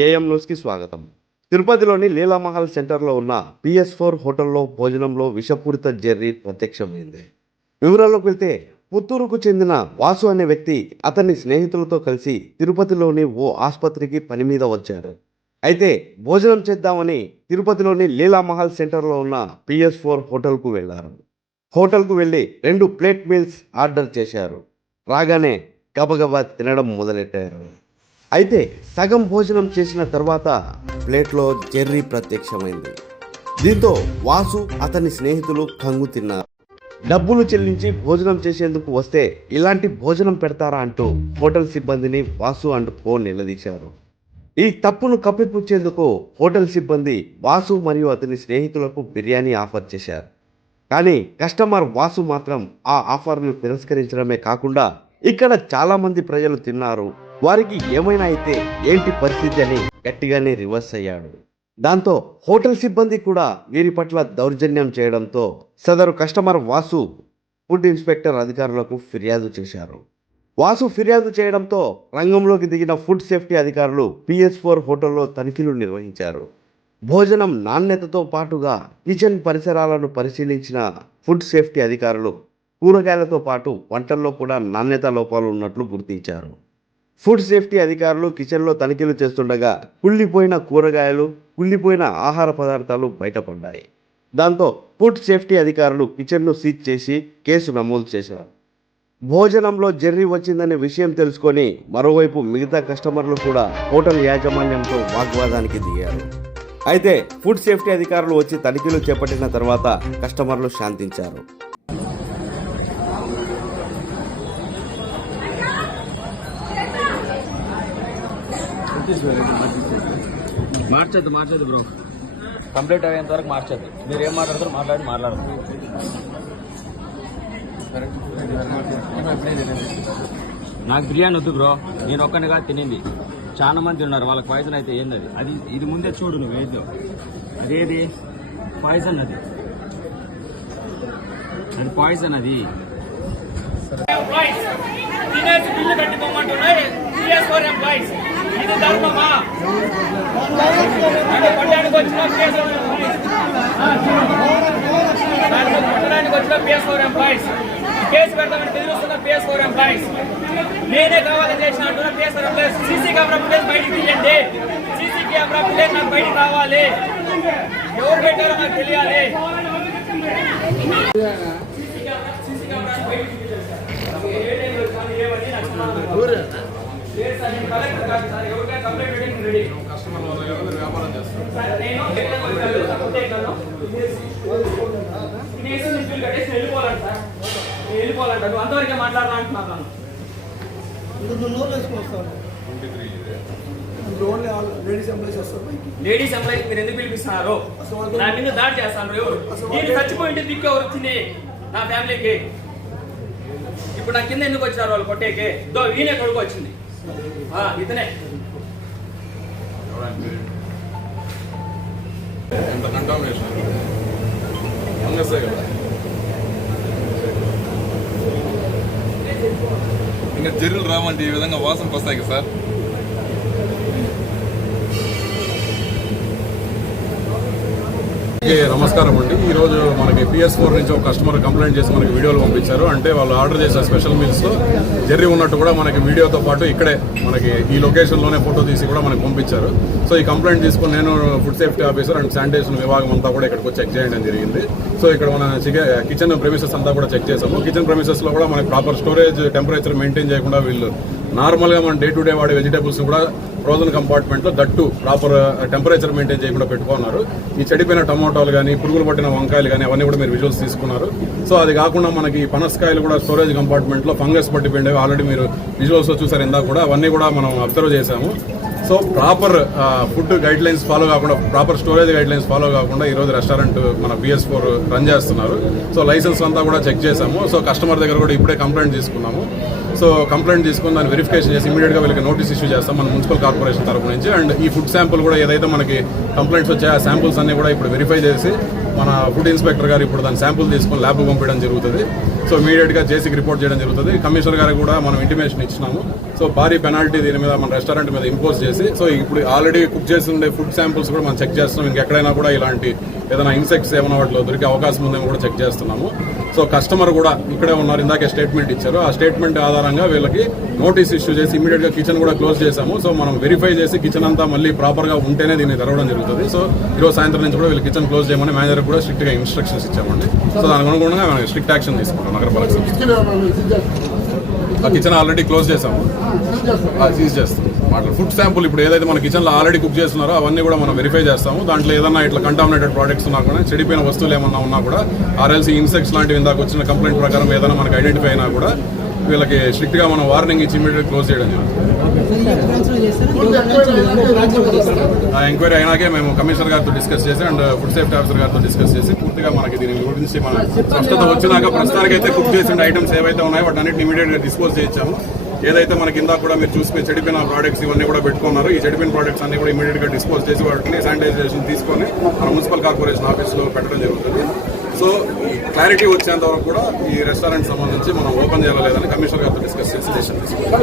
KM న్యూస్కి స్వాగతం. తిరుపతిలోని లీలామహల్ సెంటర్లో ఉన్న PS4 హోటల్లో భోజనంలో విషపూరిత జెర్రీ ప్రత్యక్షమైంది. వివరాల్లోకి వెళ్తే పుత్తూరుకు చెందిన వాసు అనే వ్యక్తి అతని స్నేహితులతో కలిసి తిరుపతిలోని ఓ ఆసుపత్రికి పని మీద వచ్చారు. అయితే భోజనం చేద్దామని తిరుపతిలోని లీలామహల్ సెంటర్లో ఉన్న PS4 హోటల్కు వెళ్లారు. హోటల్కు వెళ్ళి 2 ప్లేట్ మీల్స్ ఆర్డర్ చేశారు. రాగానే గబగబా తినడం మొదలెట్టారు. అయితే సగం భోజనం చేసిన తర్వాత ప్లేట్లో జెర్రీ ప్రత్యక్షమైంది. దీంతో వాసు అతని స్నేహితులు కంగు తిన్నారు. డబ్బులు చెల్లించి భోజనం చేసేందుకు వస్తే ఇలాంటి భోజనం పెడతారా అంటూ హోటల్ సిబ్బందిని వాసు అండ్ కో నిలదీశారు. ఈ తప్పును కప్పిపుచ్చేందుకు హోటల్ సిబ్బంది వాసు మరియు అతని స్నేహితులకు బిర్యానీ ఆఫర్ చేశారు. కానీ కస్టమర్ వాసు మాత్రం ఆ ఆఫర్ను తిరస్కరించడమే కాకుండా ఇక్కడ చాలా మంది ప్రజలు తిన్నారు, వారికి ఏమైనా అయితే ఏంటి పరిస్థితి అని గట్టిగానే రివర్స్ అయ్యాడు. దాంతో హోటల్ సిబ్బంది కూడా వీరి పట్ల దౌర్జన్యం చేయడంతో సదరు కస్టమర్ వాసు ఫుడ్ ఇన్స్పెక్టర్ అధికారులకు ఫిర్యాదు చేశారు. వాసు ఫిర్యాదు చేయడంతో రంగంలోకి దిగిన ఫుడ్ సేఫ్టీ అధికారులు PS4 హోటల్లో తనిఖీలు నిర్వహించారు. భోజనం నాణ్యతతో పాటుగా కిచెన్ పరిసరాలను పరిశీలించిన ఫుడ్ సేఫ్టీ అధికారులు కూరగాయలతో పాటు వంటల్లో కూడా నాణ్యత లోపాలు ఉన్నట్లు గుర్తించారు. ఫుడ్ సేఫ్టీ అధికారులు కిచెన్లో తనిఖీలు చేస్తుండగా కుళ్ళిపోయిన కూరగాయలు, కుళ్ళిపోయిన ఆహార పదార్థాలు బయటపడ్డాయి. దాంతో ఫుడ్ సేఫ్టీ అధికారులు కిచెన్ను సీజ్ చేసి కేసు నమోదు చేశారు. భోజనంలో జెర్రీ వచ్చిందనే విషయం తెలుసుకొని మరోవైపు మిగతా కస్టమర్లు కూడా హోటల్ యాజమాన్యంతో వాగ్వాదానికి దిగారు. అయితే ఫుడ్ సేఫ్టీ అధికారులు వచ్చి తనిఖీలు చేపట్టిన తర్వాత కస్టమర్లు శాంతించారు. మార్చద్దు బ్రో, కంప్లీట్ అయ్యేంత వరకు మార్చద్దు. మీరు ఏం మాట్లాడతారు మాట్లాడదు. నాకు బిర్యానీ వద్దు బ్రో, నేను ఒక్కనిగా తినింది. చాలా మంది ఉన్నారు, వాళ్ళకి పాయిజన్ అయితే ఏంది అది ఇది ముందే చూడు నువ్వు ఏదో అదేది పాయిజన్, అది పాయిజన్. అది బిల్లు కట్టుకోమంటున్నారు PS4 ఎంప్లాయీస్. ఇది ధర్మమా? కొట్టడానికి వచ్చిన PS4 ఎంప్లాయీస్ కేసు పెడతామని బెదిరిస్తున్న PS4 ఎంప్లాయీస్. నేనే కావాలని చేసిన అంటున్నా PS4 employees. CC camera footage బయటికి తీయండి. సీసీ కెమెరా ఫుటేజ్ నాకు బయటికి రావాలి. ఎవరు పెట్టారో నాకు తెలియాలి. వెళ్ళిపోవాలంటారు, అంతవరకే మాట్లాడాలంటున్నాను. లేడీస్ ఎంప్లాయీస్ మీరు ఎందుకు పిలిపిస్తున్నారు? నా మీద దాడి చేస్తాను. ఎవరు నేను చచ్చిపోయింటే దిక్కు ఎవరు వచ్చింది నా ఫ్యామిలీకి? ఇప్పుడు నా కింద ఎందుకు వచ్చారు వాళ్ళు కొట్టేకి? ఈయనే కొడుకు వచ్చింది, ఇతనే. ఎంత కంటామినేషన్ ఇంకా జెర్రీలు రావంటే ఈ విధంగా వాసనకు వస్తాయి కదా సార్. నమస్కారం అండి. ఈరోజు మనకి PS4 నుంచి ఒక కస్టమర్ కంప్లైంట్ చేసి మనకి వీడియోలు పంపించారు. అంటే వాళ్ళు ఆర్డర్ చేసిన స్పెషల్ మీల్స్లో జెర్రీ ఉన్నట్టు కూడా మనకి వీడియోతో పాటు ఇక్కడే మనకి ఈ లొకేషన్లోనే ఫోటో తీసి కూడా మనకి పంపించారు. సో ఈ కంప్లైంట్ తీసుకొని నేను food safety officer and sanitation విభాగం అంతా కూడా ఇక్కడికి చెక్ చేయడం జరిగింది. సో ఇక్కడ మన కిచెన్ ప్రెమిసెస్ అంతా కూడా చెక్ చేసాము. కిచెన్ ప్రెమిసెస్లో కూడా మనకి ప్రాపర్ స్టోరేజ్ టెంపరేచర్ మెయింటైన్ చేయకుండా వీళ్ళు నార్మల్గా మన డే టు డే వాడే వెజిటేబుల్స్ కూడా ఫ్రోజన్ కంపార్ట్మెంట్లో దట్టు ప్రాపర్ టెంపరేచర్ మెయింటైన్ చేయకుండా పెట్టుకున్నారు. ఈ చెడిపోయిన టమోటాలు కానీ పురుగులు పట్టిన వంకాయలు కానీ అవన్నీ కూడా మీరు విజువల్స్ తీసుకున్నారు. సో అది కాకుండా మనకి పనసకాయలు కూడా స్టోరేజ్ కంపార్ట్మెంట్లో ఫంగస్ పట్టిపోయిండేవి ఆల్రెడీ మీరు విజువల్స్ చూసారు ఇందాక కూడా, అవన్నీ కూడా మనం అబ్జర్వ్ చేశాము. So proper food guidelines follow కాకుండా, proper storage guidelines follow కాకుండా ఈరోజు రెస్టారెంట్ మన PS4 రన్ చేస్తున్నారు. సో లైసెన్స్ అంతా కూడా చెక్ చేశాము. సో కస్టమర్ దగ్గర కూడా ఇప్పుడే కంప్లైంట్ తీసుకున్నాము. సో కంప్లైంట్ తీసుకుని దాన్ని వెరిఫికేషన్ చేసి ఇమీడియట్గా వీళ్ళకి నోటీస్ ఇష్యూ చేస్తాం మన మున్సిపల్ కార్పొరేషన్ తరపు నుంచి. అండ్ ఈ ఫుడ్ శాంపుల్ కూడా ఏదైతే మనకి కంప్లైంట్స్ వచ్చాయో ఆ శాంపుల్స్ అన్ని కూడా ఇప్పుడు వెరిఫై చేసి మన ఫుడ్ ఇన్స్పెక్టర్ గారు ఇప్పుడు దాని శాంపుల్ తీసుకొని ల్యాబ్కి పంపించడం జరుగుతుంది. సో ఇమీడియట్గా జేసీకి రిపోర్ట్ చేయడం జరుగుతుంది. కమిషనర్ గారికి కూడా మనం ఇంటిమేషన్ ఇచ్చినాము. సో భారీ పెనాల్టీ దీని మీద మన రెస్టారెంట్ మీద ఇంపోజ్ చేసి, సో ఇప్పుడు ఆల్రెడీ కుక్ చేసి ఉండే ఫుడ్ శాంపుల్స్ కూడా మనం చెక్ చేస్తున్నాం. ఇంకెక్కడైనా కూడా ఇలాంటి ఏదైనా ఇన్సెక్ట్స్ ఏమైనా వాటిలో దొరికే అవకాశం ఉందేమో కూడా చెక్ చేస్తున్నాము. సో కస్టమర్ కూడా ఇక్కడే ఉన్నారు, ఇందాకే స్టేట్మెంట్ ఇచ్చారు. ఆ స్టేట్మెంట్ ఆధారంగా వీళ్ళకి నోటీస్ ఇష్యూ చేసి ఇమీడియట్గా కిచెన్ కూడా క్లోజ్ చేశాము. సో మనం వెరిఫై చేసి కిచెన్ అంతా మళ్ళీ ప్రాపర్గా ఉంటేనే దీన్ని తెరవడం జరుగుతుంది. సో ఈరోజు సాయంత్రం నుంచి కూడా వీళ్ళు కిచెన్ క్లోజ్ చేయమని మేనేజర్ కూడా స్ట్రిక్ట్గా ఇన్స్ట్రక్షన్స్ ఇచ్చామండి. సో దానికి అనుగుణంగా మనం స్ట్రిక్ట్ యాక్షన్ తీసుకుంటాం నగరపాలక సంస్థ. ఆ కిచెన్ ఆల్రెడీ క్లోజ్ చేసాము, సీజ్ చేస్తాం. ఫుడ్ శాంపుల్ ఇప్పుడు ఏదైతే మన కిచెన్లో ఆల్రెడీ కుక్ చేస్తున్నారో అవన్నీ కూడా మనం వెరిఫై చేస్తాము. దాంట్లో ఏదైనా ఇట్లా కంటామినేటెడ్ ప్రోడక్ట్స్ ఉన్నా కూడా, చెడిపోయిన వస్తువులు ఏమన్నా ఉన్నా కూడా, ఆర్ఎల్సీ ఇన్సెక్ట్స్ లాంటివి ఇందాక వచ్చిన కంప్లైంట్ ప్రకారం ఏదైనా మనకి ఐడెంటిఫై అయినా కూడా వీళ్ళకి స్ట్రిక్ట్గా మనం వార్నింగ్ ఇచ్చి ఇమీడియట్ క్లోజ్ చేయడం జరుగుతుంది. ఆ ఎంక్వైరీ అయినాకే మేము కమిషనర్ గారితో డిస్కస్ చేసి అండ్ ఫుడ్ సేఫ్టీ ఆఫీసర్ గారితో డిస్కస్ చేసి పూర్తిగా మనకి దీని గురించి మన స్పష్టత వచ్చినాక ప్రస్తుతానికి అయితే కుక్ చేసిన ఐటమ్స్ ఏవైతే ఉన్నాయో వాటి అన్నింటిని ఇమీడియట్గా డిస్పోజ్ చేయించాము. ఏదైతే మనకి ఇందాక కూడా మీరు చూసుకుని చెడిపోయిన ప్రోడక్ట్స్ ఇవన్నీ కూడా పెట్టుకున్నారు, ఈ చెడిపోయిన ప్రోడక్ట్స్ అన్ని కూడా ఇమీడియట్గా డిస్పోజ్ చేసి వాటిని శానిటైజేషన్ తీసుకొని మన మున్సిపల్ కార్పొరేషన్ ఆఫీస్లో పెట్టడం జరుగుతుంది. సో ఈ క్లారిటీ వచ్చేంత వరకు కూడా ఈ రెస్టారెంట్ సంబంధించి మనం ఓపెన్ చేయాలా లేదని కమిషనర్ గారితో డిస్కస్ చేసి డెసిషన్ తీసుకుంటాం.